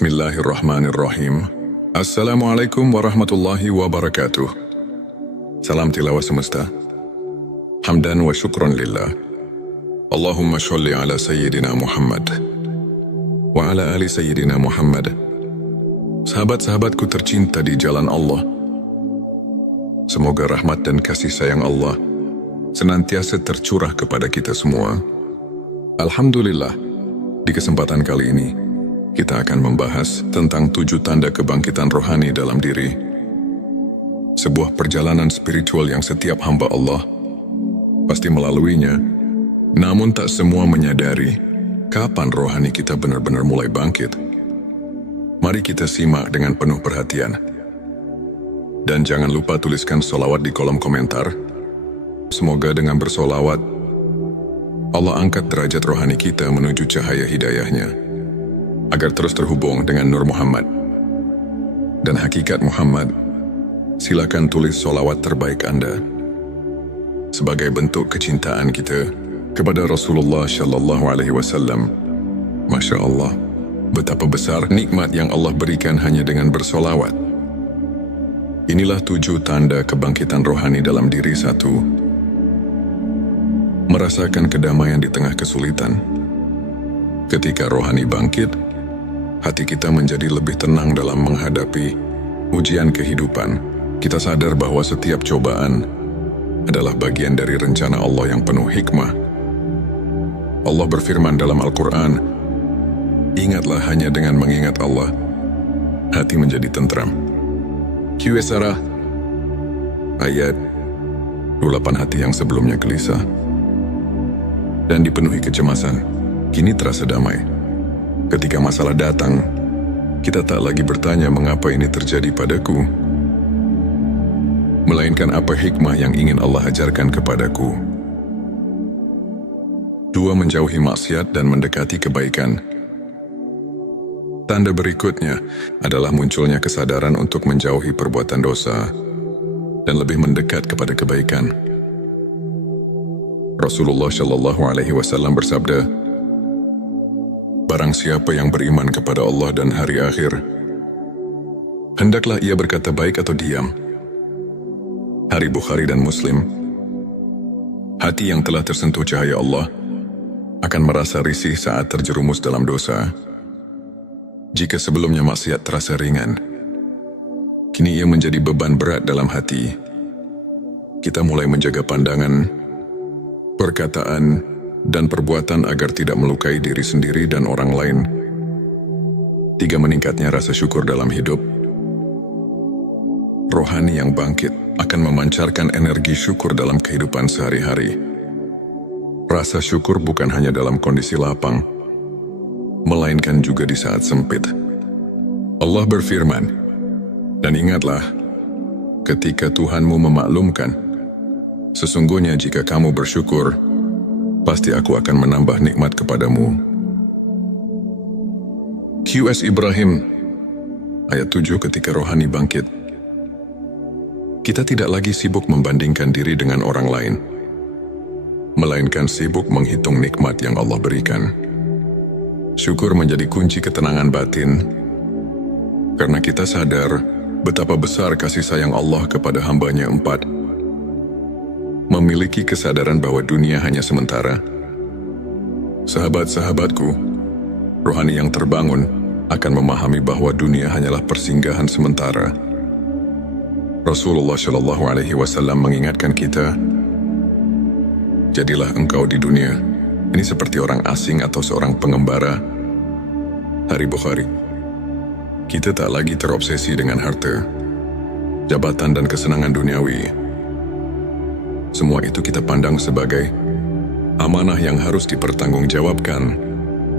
Bismillahirrahmanirrahim. Assalamualaikum warahmatullahi wabarakatuh. Salam tilawah semesta. Hamdan wa syukran lillah. Allahumma sholli ala Sayyidina Muhammad wa ala ali Sayyidina Muhammad. Sahabat-sahabatku tercinta di jalan Allah, semoga rahmat dan kasih sayang Allah senantiasa tercurah kepada kita semua. Alhamdulillah, di kesempatan kali ini kita akan membahas tentang 7 tanda kebangkitan rohani dalam diri. Sebuah perjalanan spiritual yang setiap hamba Allah pasti melaluinya, namun tak semua menyadari kapan rohani kita benar-benar mulai bangkit. Mari kita simak dengan penuh perhatian. Dan jangan lupa tuliskan sholawat di kolom komentar. Semoga dengan bersolawat, Allah angkat derajat rohani kita menuju cahaya hidayahnya, agar terus terhubung dengan Nur Muhammad dan hakikat Muhammad. Silakan tulis sholawat terbaik Anda sebagai bentuk kecintaan kita kepada Rasulullah Shallallahu Alaihi Wasallam. Masya Allah, betapa besar nikmat yang Allah berikan hanya dengan bersolawat. Inilah 7 tanda kebangkitan rohani dalam diri. 1. Merasakan kedamaian di tengah kesulitan. Ketika rohani bangkit, hati kita menjadi lebih tenang dalam menghadapi ujian kehidupan. Kita sadar bahwa setiap cobaan adalah bagian dari rencana Allah yang penuh hikmah. Allah berfirman dalam Al-Quran, "Ingatlah hanya dengan mengingat Allah, hati menjadi tentram." Qs ayat 28. Hati yang sebelumnya gelisah dan dipenuhi kecemasan, kini terasa damai. Ketika masalah datang, kita tak lagi bertanya mengapa ini terjadi padaku, melainkan apa hikmah yang ingin Allah ajarkan kepadaku. 2. Menjauhi maksiat dan mendekati kebaikan. Tanda berikutnya adalah munculnya kesadaran untuk menjauhi perbuatan dosa dan lebih mendekat kepada kebaikan. Rasulullah Shallallahu Alaihi Wasallam bersabda, "Barang siapa yang beriman kepada Allah dan hari akhir, hendaklah ia berkata baik atau diam." Hari Bukhari dan Muslim. Hati yang telah tersentuh cahaya Allah akan merasa risih saat terjerumus dalam dosa. Jika sebelumnya maksiat terasa ringan, kini ia menjadi beban berat dalam hati. Kita mulai menjaga pandangan, perkataan, dan perbuatan agar tidak melukai diri sendiri dan orang lain. 3. Meningkatnya rasa syukur dalam hidup. Rohani yang bangkit akan memancarkan energi syukur dalam kehidupan sehari-hari. Rasa syukur bukan hanya dalam kondisi lapang, melainkan juga di saat sempit. Allah berfirman, "Dan ingatlah, ketika Tuhanmu memaklumkan, sesungguhnya jika kamu bersyukur, pasti aku akan menambah nikmat kepadamu." Qs Ibrahim ayat 7. Ketika rohani bangkit, kita tidak lagi sibuk membandingkan diri dengan orang lain, melainkan sibuk menghitung nikmat yang Allah berikan. Syukur menjadi kunci ketenangan batin, karena kita sadar betapa besar kasih sayang Allah kepada hambanya. 4. Memiliki kesadaran bahwa dunia hanya sementara. Sahabat-sahabatku, rohani yang terbangun akan memahami bahwa dunia hanyalah persinggahan sementara. Rasulullah Shallallahu Alaihi Wasallam mengingatkan kita, "Jadilah engkau di dunia ini seperti orang asing atau seorang pengembara." Hari Bukhari. Kita tak lagi terobsesi dengan harta, jabatan, dan kesenangan duniawi. Semua itu kita pandang sebagai amanah yang harus dipertanggungjawabkan.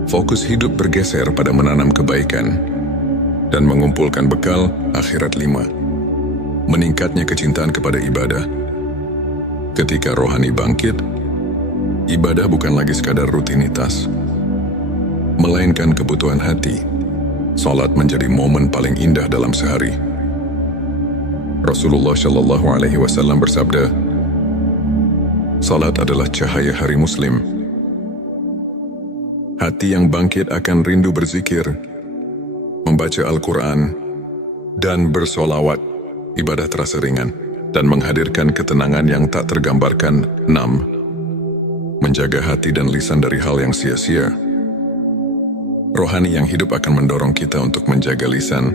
Fokus hidup bergeser pada menanam kebaikan dan mengumpulkan bekal akhirat. 5. Meningkatnya kecintaan kepada ibadah. Ketika rohani bangkit, ibadah bukan lagi sekadar rutinitas, melainkan kebutuhan hati. Salat menjadi momen paling indah dalam sehari. Rasulullah Shallallahu Alaihi Wasallam bersabda, "Salat adalah cahaya hari Muslim." Hati yang bangkit akan rindu berzikir, membaca Al-Quran, dan bersolawat, ibadah terasa ringan dan menghadirkan ketenangan yang tak tergambarkan. 6. Menjaga hati dan lisan dari hal yang sia-sia. Rohani yang hidup akan mendorong kita untuk menjaga lisan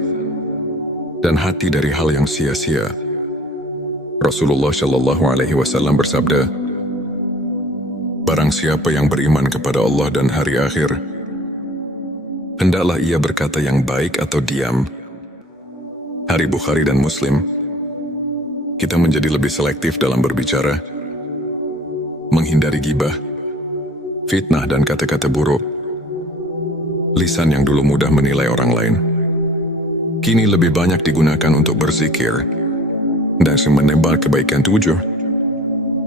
dan hati dari hal yang sia-sia. Rasulullah Shallallahu Alaihi Wasallam bersabda, "Barang siapa yang beriman kepada Allah dan hari akhir, hendaklah ia berkata yang baik atau diam." Hari Bukhari dan Muslim. Kita menjadi lebih selektif dalam berbicara, menghindari gibah, fitnah dan kata-kata buruk. Lisan yang dulu mudah menilai orang lain, kini lebih banyak digunakan untuk berzikir dan menebar kebaikan tujuh,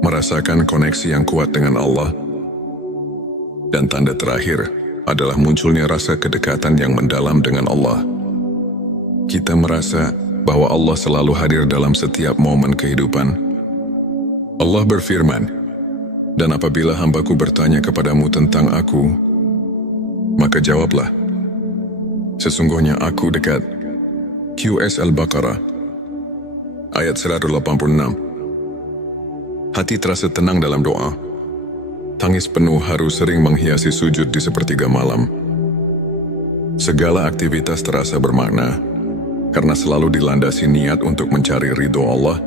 merasakan koneksi yang kuat dengan Allah. Dan tanda terakhir adalah munculnya rasa kedekatan yang mendalam dengan Allah. Kita merasa bahwa Allah selalu hadir dalam setiap momen kehidupan. Allah berfirman, "Dan apabila hambaku bertanya kepadamu tentang aku, maka jawablah, sesungguhnya aku dekat." QS Al-Baqarah, ayat 186. Hati terasa tenang dalam doa. Tangis penuh haru sering menghiasi sujud di sepertiga malam. Segala aktivitas terasa bermakna, karena selalu dilandasi niat untuk mencari ridho Allah.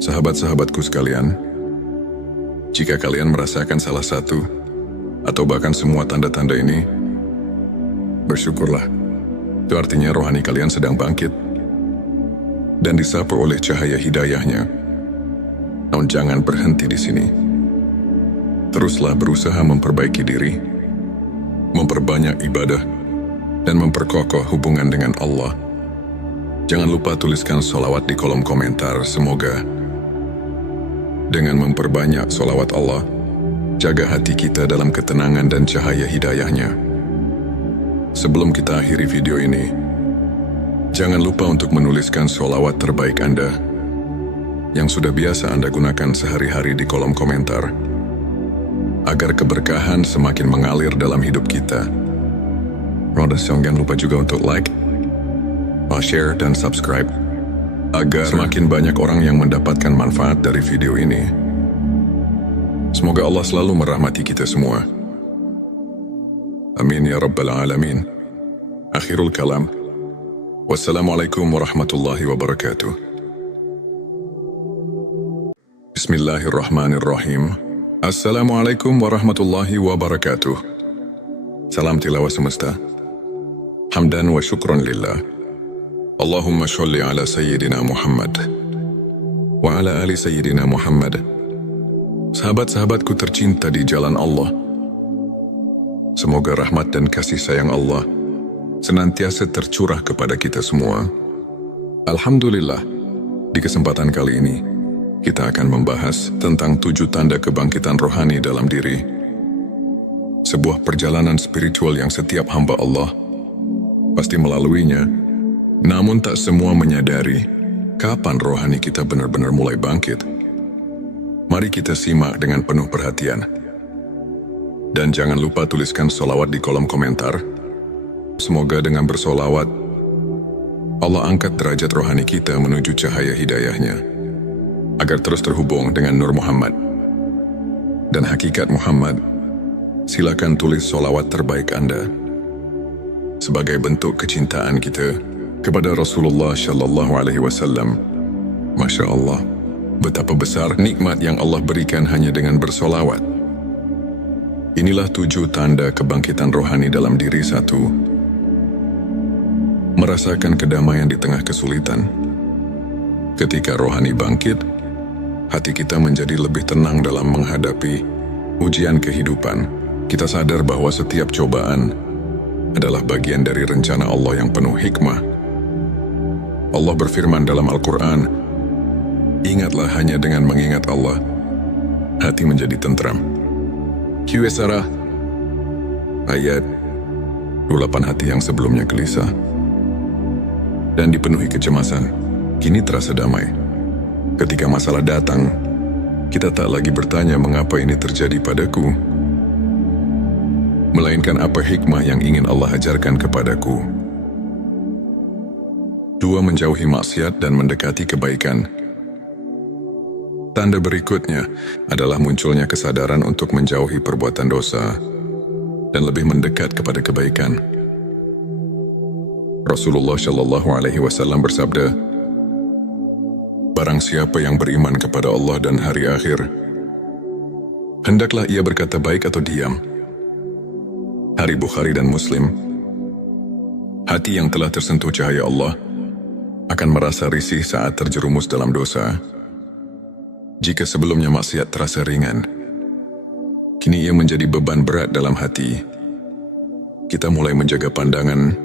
Sahabat-sahabatku sekalian, jika kalian merasakan salah satu atau bahkan semua tanda-tanda ini, bersyukurlah. Itu artinya rohani kalian sedang bangkit dan disapu oleh cahaya hidayahnya. Namun jangan berhenti di sini. Teruslah berusaha memperbaiki diri, memperbanyak ibadah, dan memperkokoh hubungan dengan Allah. Jangan lupa tuliskan sholawat di kolom komentar. Semoga dengan memperbanyak sholawat Allah, jaga hati kita dalam ketenangan dan cahaya hidayahnya. Sebelum kita akhiri video ini, jangan lupa untuk menuliskan sholawat terbaik Anda yang sudah biasa Anda gunakan sehari-hari di kolom komentar, agar keberkahan semakin mengalir dalam hidup kita. Jangan lupa juga untuk like, share, dan subscribe, agar semakin banyak orang yang mendapatkan manfaat dari video ini. Semoga Allah selalu merahmati kita semua. Amin ya Rabbal Alamin. Akhirul kalam. Wassalamualaikum warahmatullahi wabarakatuh. Bismillahirrahmanirrahim. Assalamualaikum warahmatullahi wabarakatuh. Salam tilawah semesta. Hamdan wa syukron lillah. Allahumma sholli ala Sayyidina Muhammad wa ala ali Sayyidina Muhammad. Sahabat-sahabatku tercinta di jalan Allah, semoga rahmat dan kasih sayang Allah senantiasa tercurah kepada kita semua. Alhamdulillah, di kesempatan kali ini, kita akan membahas tentang 7 tanda kebangkitan rohani dalam diri. Sebuah perjalanan spiritual yang setiap hamba Allah pasti melaluinya, namun tak semua menyadari kapan rohani kita benar-benar mulai bangkit. Mari kita simak dengan penuh perhatian. Dan jangan lupa tuliskan sholawat di kolom komentar. Semoga dengan bersolawat, Allah angkat derajat rohani kita menuju cahaya hidayahnya, agar terus terhubung dengan Nur Muhammad dan hakikat Muhammad. Silakan tulis sholawat terbaik Anda sebagai bentuk kecintaan kita kepada Rasulullah Shallallahu Alaihi Wasallam. Masya Allah, betapa besar nikmat yang Allah berikan hanya dengan bersolawat. Inilah 7 tanda kebangkitan rohani dalam diri. 1. Merasakan kedamaian di tengah kesulitan. Ketika rohani bangkit, hati kita menjadi lebih tenang dalam menghadapi ujian kehidupan. Kita sadar bahwa setiap cobaan adalah bagian dari rencana Allah yang penuh hikmah. Allah berfirman dalam Al-Quran, "Ingatlah hanya dengan mengingat Allah, hati menjadi tentram." QS ayat 28. Hati yang sebelumnya gelisah dan dipenuhi kecemasan, kini terasa damai. Ketika masalah datang, kita tak lagi bertanya mengapa ini terjadi padaku, melainkan apa hikmah yang ingin Allah ajarkan kepadaku. 2. Menjauhi maksiat dan mendekati kebaikan. Tanda berikutnya adalah munculnya kesadaran untuk menjauhi perbuatan dosa dan lebih mendekat kepada kebaikan. Rasulullah Shallallahu Alaihi Wasallam bersabda, "Barang siapa yang beriman kepada Allah dan hari akhir, hendaklah ia berkata baik atau diam." Hari Bukhari dan Muslim. Hati yang telah tersentuh cahaya Allah akan merasa risih saat terjerumus dalam dosa. Jika sebelumnya maksiat terasa ringan, kini ia menjadi beban berat dalam hati. Kita mulai menjaga pandangan,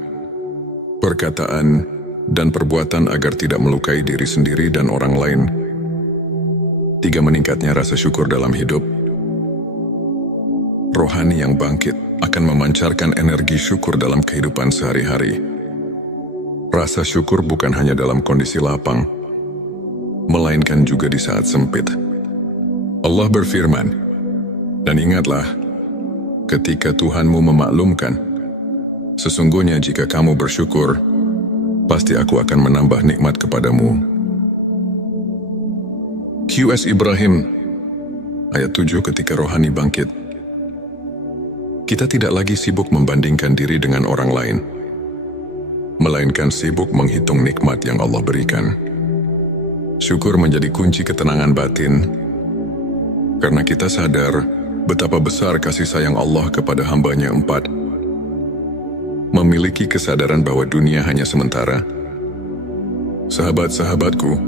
perkataan, dan perbuatan agar tidak melukai diri sendiri dan orang lain. 3. Meningkatnya rasa syukur dalam hidup. Rohani yang bangkit akan memancarkan energi syukur dalam kehidupan sehari-hari. Rasa syukur bukan hanya dalam kondisi lapang, melainkan juga di saat sempit. Allah berfirman, "Dan ingatlah, ketika Tuhanmu memaklumkan, sesungguhnya jika kamu bersyukur, pasti aku akan menambah nikmat kepadamu." QS Ibrahim, ayat 7. Ketika rohani bangkit, kita tidak lagi sibuk membandingkan diri dengan orang lain, melainkan sibuk menghitung nikmat yang Allah berikan. Syukur menjadi kunci ketenangan batin, karena kita sadar betapa besar kasih sayang Allah kepada hamba-Nya. 4. Memiliki kesadaran bahwa dunia hanya sementara. Sahabat-sahabatku,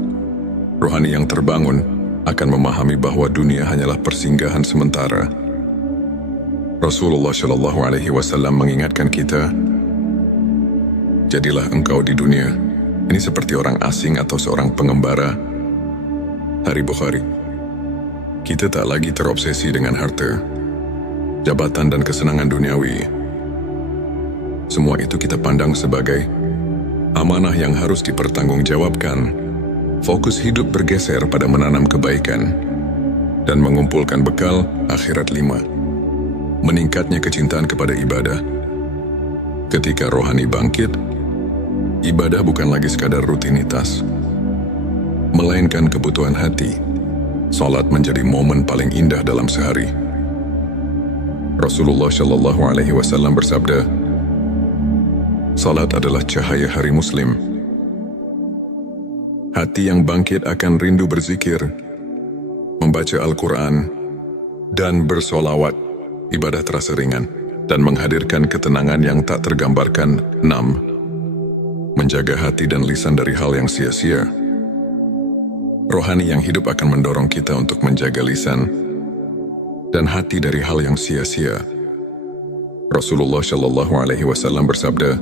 rohani yang terbangun akan memahami bahwa dunia hanyalah persinggahan sementara. Rasulullah Shallallahu Alaihi Wasallam mengingatkan kita, "Jadilah engkau di dunia ini seperti orang asing atau seorang pengembara." Hari Bukhari. Kita tak lagi terobsesi dengan harta, jabatan, dan kesenangan duniawi. Semua itu kita pandang sebagai amanah yang harus dipertanggungjawabkan. Fokus hidup bergeser pada menanam kebaikan dan mengumpulkan bekal akhirat. 5. Meningkatnya kecintaan kepada ibadah. Ketika rohani bangkit, ibadah bukan lagi sekadar rutinitas, melainkan kebutuhan hati. Salat menjadi momen paling indah dalam sehari. Rasulullah Shallallahu Alaihi Wasallam bersabda, "Salat adalah cahaya hari Muslim." Hati yang bangkit akan rindu berzikir, membaca Al-Quran, dan bersolawat. Ibadah terasa ringan dan menghadirkan ketenangan yang tak tergambarkan. 6. Menjaga hati dan lisan dari hal yang sia-sia. Rohani yang hidup akan mendorong kita untuk menjaga lisan dan hati dari hal yang sia-sia. Rasulullah Shallallahu Alaihi Wasallam bersabda,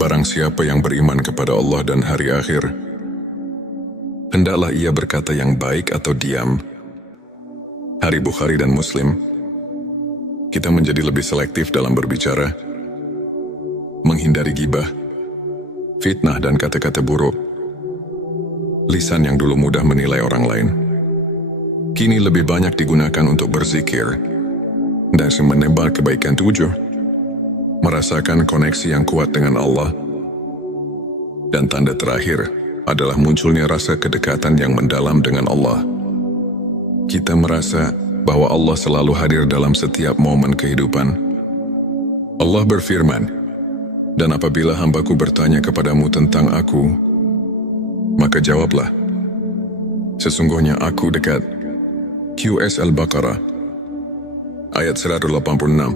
"Barang siapa yang beriman kepada Allah dan hari akhir, hendaklah ia berkata yang baik atau diam." Hari Bukhari dan Muslim. Kita menjadi lebih selektif dalam berbicara, menghindari gibah, fitnah, dan kata-kata buruk. Lisan yang dulu mudah menilai orang lain, kini lebih banyak digunakan untuk berzikir dan menebar kebaikan. 7. Merasakan koneksi yang kuat dengan Allah. Dan tanda terakhir adalah munculnya rasa kedekatan yang mendalam dengan Allah. Kita merasa bahwa Allah selalu hadir dalam setiap momen kehidupan. Allah berfirman, "Dan apabila hambaku bertanya kepadamu tentang aku, maka jawablah, sesungguhnya aku dekat." QS Al-Baqarah, ayat 186.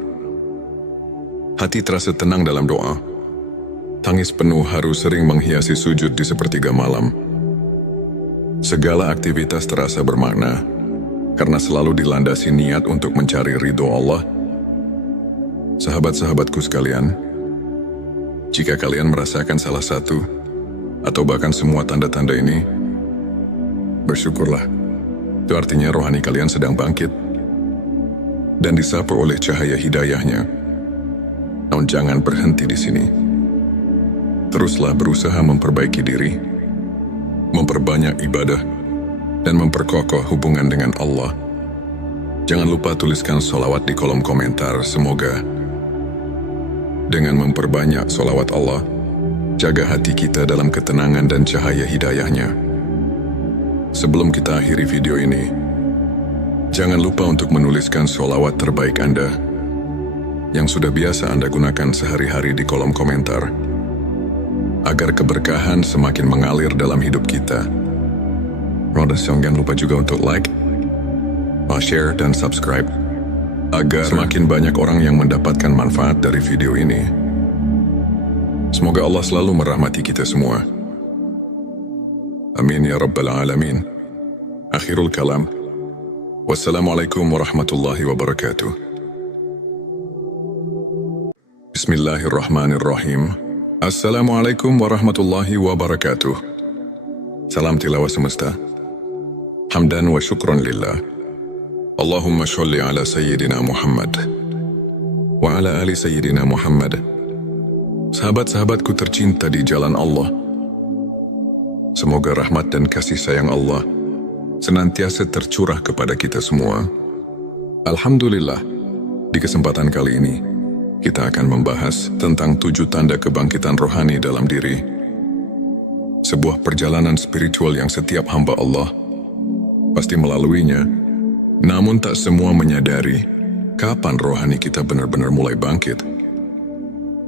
Hati terasa tenang dalam doa. Tangis penuh haru sering menghiasi sujud di sepertiga malam. Segala aktivitas terasa bermakna, karena selalu dilandasi niat untuk mencari ridho Allah. Sahabat-sahabatku sekalian, jika kalian merasakan salah satu atau bahkan semua tanda-tanda ini, bersyukurlah. Itu artinya rohani kalian sedang bangkit dan disapu oleh cahaya hidayahnya. Namun jangan berhenti di sini. Teruslah berusaha memperbaiki diri, memperbanyak ibadah, dan memperkokoh hubungan dengan Allah. Jangan lupa tuliskan sholawat di kolom komentar. Semoga dengan memperbanyak sholawat Allah, jaga hati kita dalam ketenangan dan cahaya hidayahnya. Sebelum kita akhiri video ini, jangan lupa untuk menuliskan sholawat terbaik Anda yang sudah biasa Anda gunakan sehari-hari di kolom komentar, agar keberkahan semakin mengalir dalam hidup kita. Jangan lupa juga untuk like, share, dan subscribe, agar semakin banyak orang yang mendapatkan manfaat dari video ini. Semoga Allah selalu merahmati kita semua. Amin ya Rabbal Alamin. Akhirul kalam. Wassalamualaikum warahmatullahi wabarakatuh. Bismillahirrahmanirrahim. Assalamualaikum warahmatullahi wabarakatuh. Salam tilawah semesta. Hamdan wa syukron lillah. Allahumma sholli ala Sayyidina Muhammad wa ala ali Sayyidina Muhammad. Sahabat-sahabatku tercinta di jalan Allah, semoga rahmat dan kasih sayang Allah senantiasa tercurah kepada kita semua. Alhamdulillah, di kesempatan kali ini, kita akan membahas tentang 7 tanda kebangkitan rohani dalam diri. Sebuah perjalanan spiritual yang setiap hamba Allah pasti melaluinya, namun tak semua menyadari kapan rohani kita benar-benar mulai bangkit.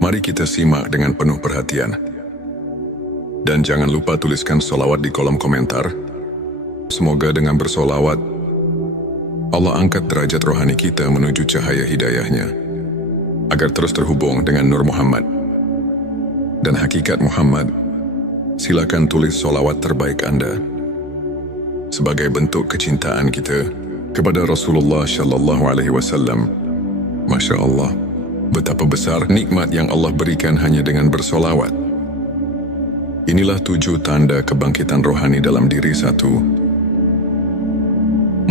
Mari kita simak dengan penuh perhatian. Dan jangan lupa tuliskan sholawat di kolom komentar. Semoga dengan bersolawat, Allah angkat derajat rohani kita menuju cahaya hidayahnya, agar terus terhubung dengan Nur Muhammad dan hakikat Muhammad. Silakan tulis sholawat terbaik Anda sebagai bentuk kecintaan kita kepada Rasulullah Shallallahu Alaihi Wasallam. Masya Allah, betapa besar nikmat yang Allah berikan hanya dengan bersolawat. Inilah 7 tanda kebangkitan rohani dalam diri. 1.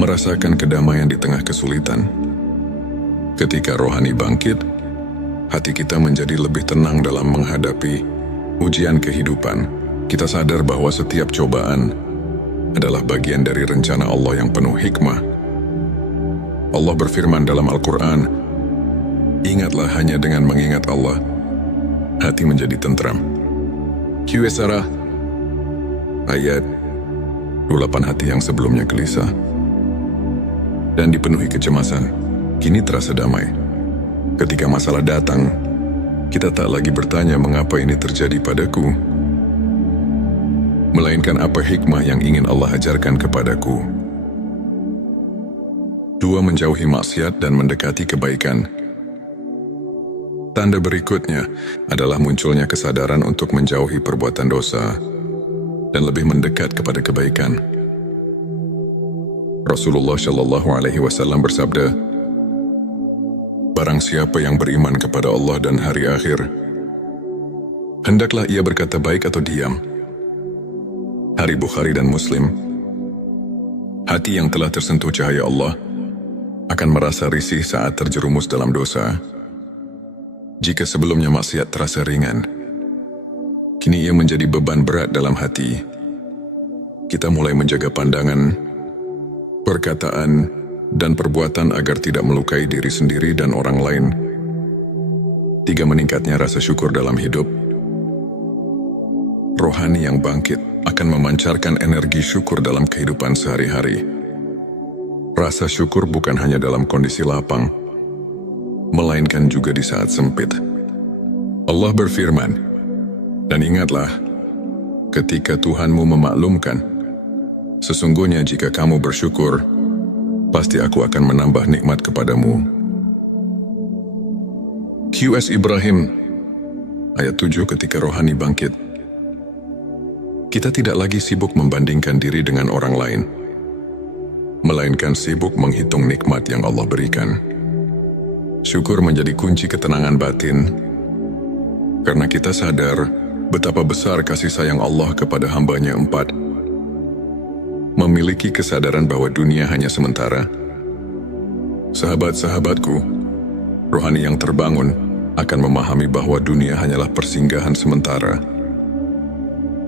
Merasakan kedamaian di tengah kesulitan. Ketika rohani bangkit, hati kita menjadi lebih tenang dalam menghadapi ujian kehidupan. Kita sadar bahwa setiap cobaan adalah bagian dari rencana Allah yang penuh hikmah. Allah berfirman dalam Al-Quran, ingatlah hanya dengan mengingat Allah, hati menjadi tentram. Qs ayat 28. Hati yang sebelumnya gelisah dan dipenuhi kecemasan, kini terasa damai. Ketika masalah datang, kita tak lagi bertanya mengapa ini terjadi padaku, melainkan apa hikmah yang ingin Allah ajarkan kepadaku. 2. Menjauhi maksiat dan mendekati kebaikan. Tanda berikutnya adalah munculnya kesadaran untuk menjauhi perbuatan dosa dan lebih mendekat kepada kebaikan. Rasulullah Shallallahu Alaihi Wasallam bersabda, barang siapa yang beriman kepada Allah dan hari akhir, hendaklah ia berkata baik atau diam. Hari Bukhari dan Muslim. Hati yang telah tersentuh cahaya Allah akan merasa risih saat terjerumus dalam dosa. Jika sebelumnya maksiat terasa ringan, kini ia menjadi beban berat dalam hati. Kita mulai menjaga pandangan, perkataan, dan perbuatan agar tidak melukai diri sendiri dan orang lain. 3. Meningkatnya rasa syukur dalam hidup. Rohani yang bangkit akan memancarkan energi syukur dalam kehidupan sehari-hari. Rasa syukur bukan hanya dalam kondisi lapang, melainkan juga di saat sempit. Allah berfirman, dan ingatlah, ketika Tuhanmu memaklumkan, sesungguhnya jika kamu bersyukur, pasti aku akan menambah nikmat kepadamu. Qs Ibrahim, ayat 7. Ketika rohani bangkit, kita tidak lagi sibuk membandingkan diri dengan orang lain, melainkan sibuk menghitung nikmat yang Allah berikan. Syukur menjadi kunci ketenangan batin, karena kita sadar betapa besar kasih sayang Allah kepada hambanya. 4. Memiliki kesadaran bahwa dunia hanya sementara. Sahabat-sahabatku, rohani yang terbangun akan memahami bahwa dunia hanyalah persinggahan sementara.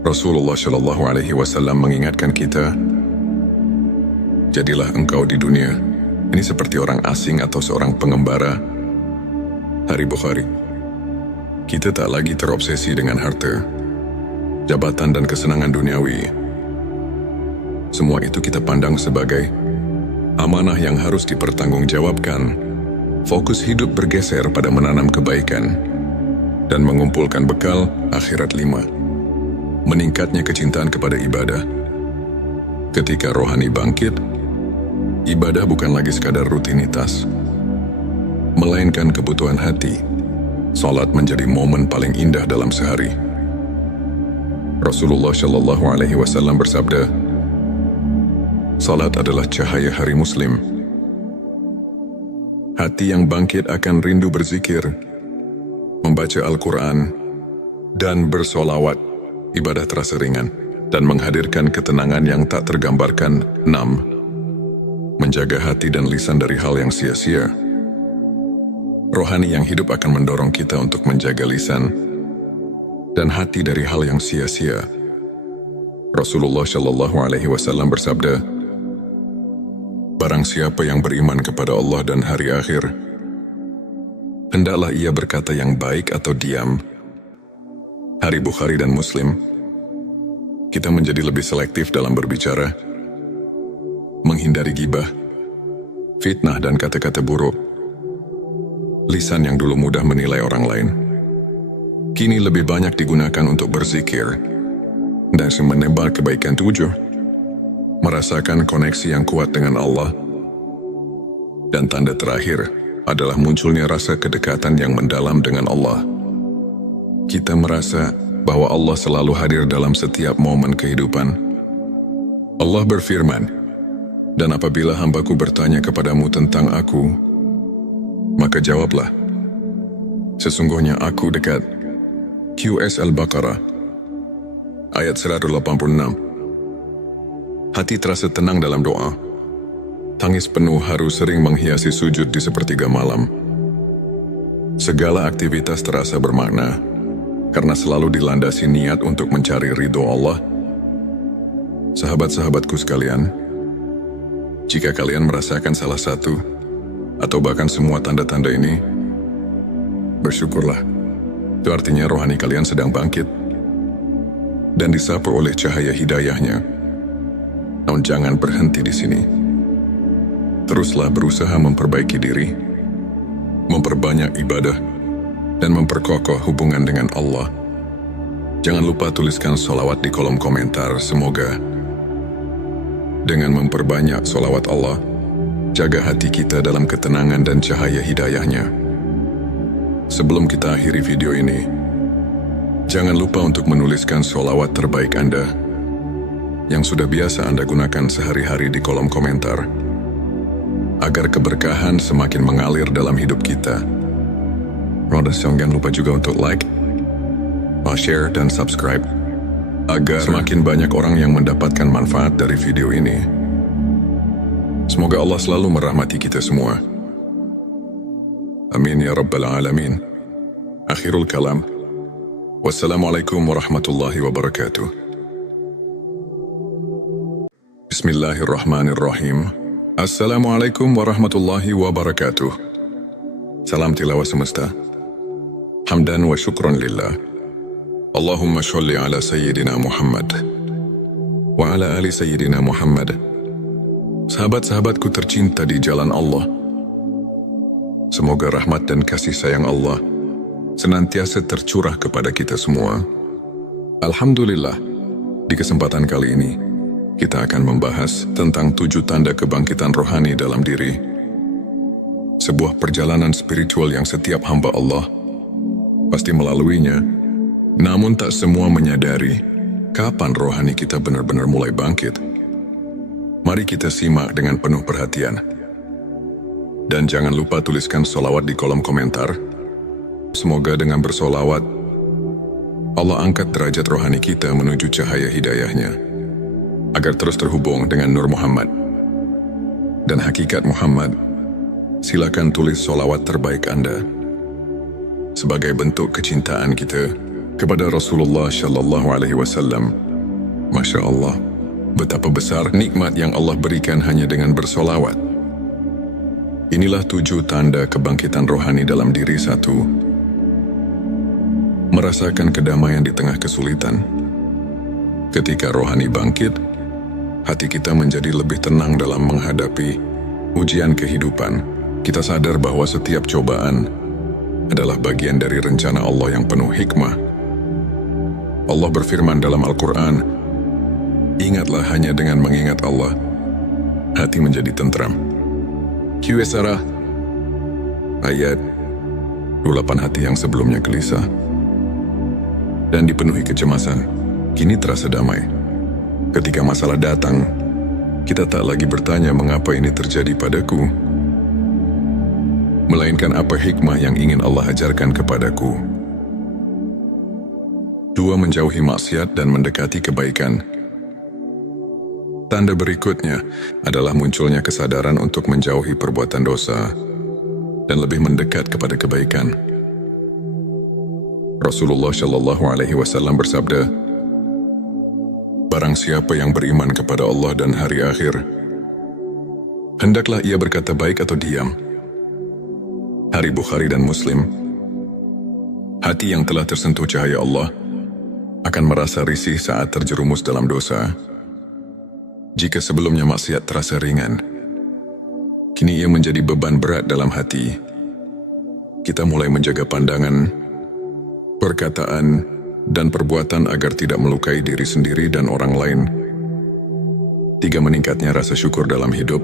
Rasulullah Shallallahu Alaihi Wasallam mengingatkan kita, jadilah engkau di dunia ini seperti orang asing atau seorang pengembara. Hari Bukhari. Kita tak lagi terobsesi dengan harta, jabatan dan kesenangan duniawi. Semua itu kita pandang sebagai amanah yang harus dipertanggungjawabkan. Fokus hidup bergeser pada menanam kebaikan dan mengumpulkan bekal akhirat 5. Meningkatnya kecintaan kepada ibadah. Ketika rohani bangkit, ibadah bukan lagi sekadar rutinitas, melainkan kebutuhan hati. Salat menjadi momen paling indah dalam sehari. Rasulullah Shallallahu Alaihi Wasallam bersabda, salat adalah cahaya hari Muslim. Hati yang bangkit akan rindu berzikir, membaca Al-Quran, dan bersolawat. Ibadah terasa ringan dan menghadirkan ketenangan yang tak tergambarkan. 6. Menjaga hati dan lisan dari hal yang sia-sia. Rohani yang hidup akan mendorong kita untuk menjaga lisan dan hati dari hal yang sia-sia. Rasulullah Shallallahu Alaihi Wasallam bersabda, barang siapa yang beriman kepada Allah dan hari akhir, hendaklah ia berkata yang baik atau diam. Hari Bukhari dan Muslim. Kita menjadi lebih selektif dalam berbicara, menghindari gibah, fitnah dan kata-kata buruk. Lisan yang dulu mudah menilai orang lain, kini lebih banyak digunakan untuk berzikir dan menebar kebaikan. 7. Merasakan koneksi yang kuat dengan Allah. Dan tanda terakhir adalah munculnya rasa kedekatan yang mendalam dengan Allah. Kita merasa bahwa Allah selalu hadir dalam setiap momen kehidupan. Allah berfirman, dan apabila hambaku bertanya kepadamu tentang aku, maka jawablah, sesungguhnya aku dekat. QS Al-Baqarah ayat 186. Hati terasa tenang dalam doa. Tangis penuh haru sering menghiasi sujud di sepertiga malam. Segala aktivitas terasa bermakna karena selalu dilandasi niat untuk mencari ridho Allah. Sahabat-sahabatku sekalian, jika kalian merasakan salah satu atau bahkan semua tanda-tanda ini, bersyukurlah. Itu artinya rohani kalian sedang bangkit dan disapu oleh cahaya hidayahnya. Namun jangan berhenti di sini. Teruslah berusaha memperbaiki diri, memperbanyak ibadah, dan memperkokoh hubungan dengan Allah. Jangan lupa tuliskan sholawat di kolom komentar. Semoga dengan memperbanyak sholawat Allah, jaga hati kita dalam ketenangan dan cahaya hidayahnya. Sebelum kita akhiri video ini, jangan lupa untuk menuliskan sholawat terbaik Anda yang sudah biasa Anda gunakan sehari-hari di kolom komentar, agar keberkahan semakin mengalir dalam hidup kita. Jangan lupa juga untuk like, share, dan subscribe, agar semakin banyak orang yang mendapatkan manfaat dari video ini. Semoga Allah selalu merahmati kita semua. Amin ya Rabbal Alamin. Akhirul kalam. Wassalamualaikum warahmatullahi wabarakatuh. Bismillahirrahmanirrahim. Assalamualaikum warahmatullahi wabarakatuh. Salam tilawah semesta. Hamdan wa syukran lillah. Allahumma sholli ala Sayyidina Muhammad wa ala ali Sayyidina Muhammad. Sahabat-sahabatku tercinta di jalan Allah, semoga rahmat dan kasih sayang Allah senantiasa tercurah kepada kita semua. Alhamdulillah, di kesempatan kali ini, kita akan membahas tentang 7 tanda kebangkitan rohani dalam diri. Sebuah perjalanan spiritual yang setiap hamba Allah pasti melaluinya, namun tak semua menyadari kapan rohani kita benar-benar mulai bangkit. Mari kita simak dengan penuh perhatian. Dan jangan lupa tuliskan sholawat di kolom komentar. Semoga dengan bersolawat, Allah angkat derajat rohani kita menuju cahaya hidayahnya, agar terus terhubung dengan Nur Muhammad dan hakikat Muhammad. Silakan tulis sholawat terbaik Anda sebagai bentuk kecintaan kita kepada Rasulullah Shallallahu Alaihi Wasallam. Masya Allah, betapa besar nikmat yang Allah berikan hanya dengan bersolawat. Inilah 7 tanda kebangkitan rohani dalam diri. 1. Merasakan kedamaian di tengah kesulitan. Ketika rohani bangkit, hati kita menjadi lebih tenang dalam menghadapi ujian kehidupan. Kita sadar bahwa setiap cobaan adalah bagian dari rencana Allah yang penuh hikmah. Allah berfirman dalam Al-Quran, "Ingatlah hanya dengan mengingat Allah, hati menjadi tentram." Qs ayat 28. Hati yang sebelumnya gelisah dan dipenuhi kecemasan, kini terasa damai. Ketika masalah datang, kita tak lagi bertanya mengapa ini terjadi padaku, melainkan apa hikmah yang ingin Allah ajarkan kepadaku. 2. Menjauhi maksiat dan mendekati kebaikan. Tanda berikutnya adalah munculnya kesadaran untuk menjauhi perbuatan dosa dan lebih mendekat kepada kebaikan. Rasulullah Shallallahu Alaihi Wasallam bersabda, "Barang siapa yang beriman kepada Allah dan hari akhir, hendaklah ia berkata baik atau diam." Hari Bukhari dan Muslim. Hati yang telah tersentuh cahaya Allah akan merasa risih saat terjerumus dalam dosa. Jika sebelumnya maksiat terasa ringan, kini ia menjadi beban berat dalam hati. Kita mulai menjaga pandangan, perkataan, dan perbuatan agar tidak melukai diri sendiri dan orang lain. 3. Meningkatnya rasa syukur dalam hidup.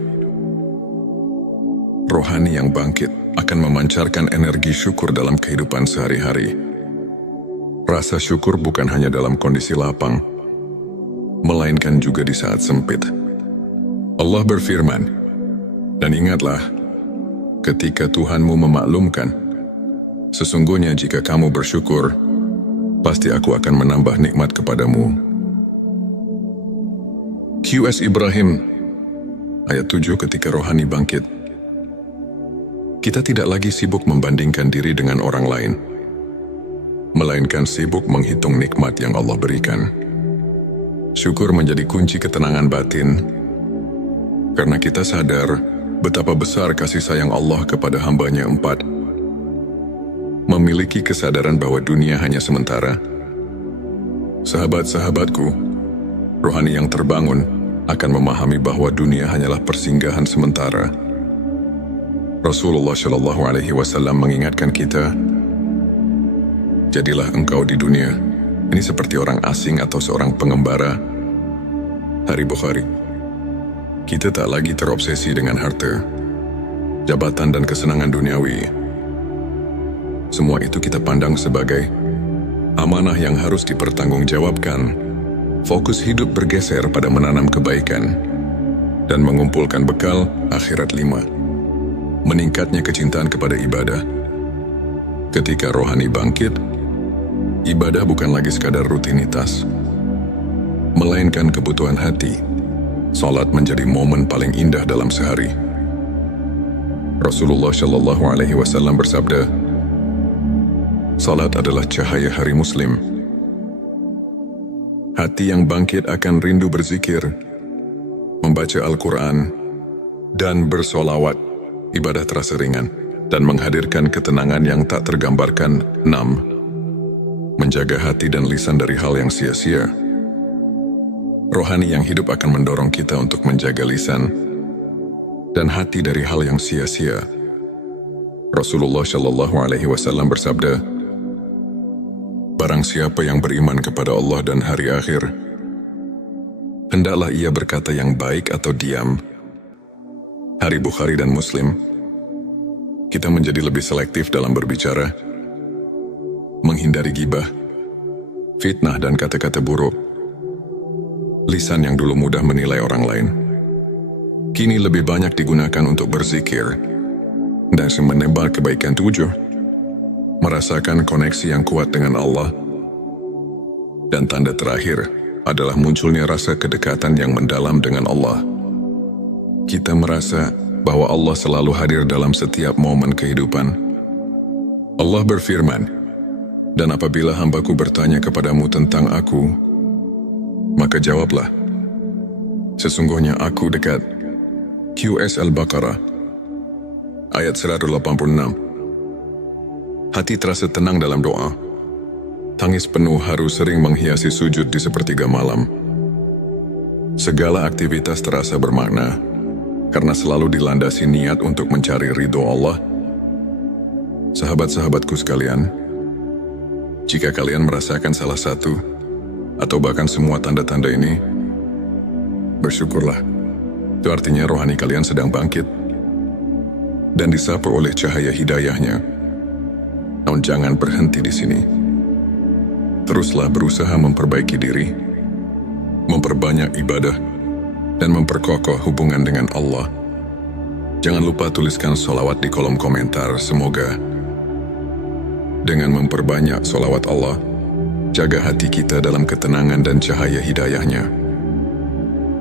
Rohani yang bangkit akan memancarkan energi syukur dalam kehidupan sehari-hari. Rasa syukur bukan hanya dalam kondisi lapang, melainkan juga di saat sempit. Allah berfirman, "Dan ingatlah, ketika Tuhanmu memaklumkan, sesungguhnya jika kamu bersyukur, pasti aku akan menambah nikmat kepadamu." Qs Ibrahim, ayat 7. Ketika rohani bangkit, kita tidak lagi sibuk membandingkan diri dengan orang lain, melainkan sibuk menghitung nikmat yang Allah berikan. Syukur menjadi kunci ketenangan batin, karena kita sadar betapa besar kasih sayang Allah kepada hamba-Nya. 4. Memiliki kesadaran bahwa dunia hanya sementara. Sahabat-sahabatku, rohani yang terbangun akan memahami bahwa dunia hanyalah persinggahan sementara. Rasulullah Shallallahu Alaihi Wasallam mengingatkan kita, "Jadilah engkau di dunia ini seperti orang asing atau seorang pengembara." Hari Bukhari. Kita tak lagi terobsesi dengan harta, jabatan, dan kesenangan duniawi. Semua itu kita pandang sebagai amanah yang harus dipertanggungjawabkan. Fokus hidup bergeser pada menanam kebaikan dan mengumpulkan bekal akhirat. 5. Meningkatnya kecintaan kepada ibadah. Ketika rohani bangkit, ibadah bukan lagi sekadar rutinitas, melainkan kebutuhan hati. Salat menjadi momen paling indah dalam sehari. Rasulullah Shallallahu Alaihi Wasallam bersabda, "Salat adalah cahaya hari Muslim." Hati yang bangkit akan rindu berzikir, membaca Al-Quran, dan bersolawat. Ibadah terasa ringan dan menghadirkan ketenangan yang tak tergambarkan. 6. Menjaga hati dan lisan dari hal yang sia-sia. Rohani yang hidup akan mendorong kita untuk menjaga lisan dan hati dari hal yang sia-sia. Rasulullah Shallallahu Alaihi Wasallam bersabda, "Barang siapa yang beriman kepada Allah dan hari akhir, hendaklah ia berkata yang baik atau diam." Hari Bukhari dan Muslim. Kita menjadi lebih selektif dalam berbicara, menghindari gibah, fitnah, dan kata-kata buruk. Lisan yang dulu mudah menilai orang lain, kini lebih banyak digunakan untuk berzikir dan menebar kebaikan. 7. Merasakan koneksi yang kuat dengan Allah. Dan tanda terakhir adalah munculnya rasa kedekatan yang mendalam dengan Allah. Kita merasa bahwa Allah selalu hadir dalam setiap momen kehidupan. Allah berfirman, "Dan apabila hambaku bertanya kepadamu tentang aku, maka jawablah, sesungguhnya aku dekat." Qs Al-Baqarah, ayat 186. Hati terasa tenang dalam doa. Tangis penuh haru sering menghiasi sujud di sepertiga malam. Segala aktivitas terasa bermakna, karena selalu dilandasi niat untuk mencari ridho Allah. Sahabat-sahabatku sekalian, jika kalian merasakan salah satu, atau bahkan semua tanda-tanda ini, bersyukurlah. Itu artinya rohani kalian sedang bangkit, dan disapu oleh cahaya hidayahnya. Namun jangan berhenti di sini. Teruslah berusaha memperbaiki diri, memperbanyak ibadah, dan memperkokoh hubungan dengan Allah. Jangan lupa tuliskan sholawat di kolom komentar. Semoga dengan memperbanyak sholawat Allah, jaga hati kita dalam ketenangan dan cahaya hidayahnya.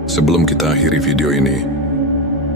Sebelum kita akhiri video ini,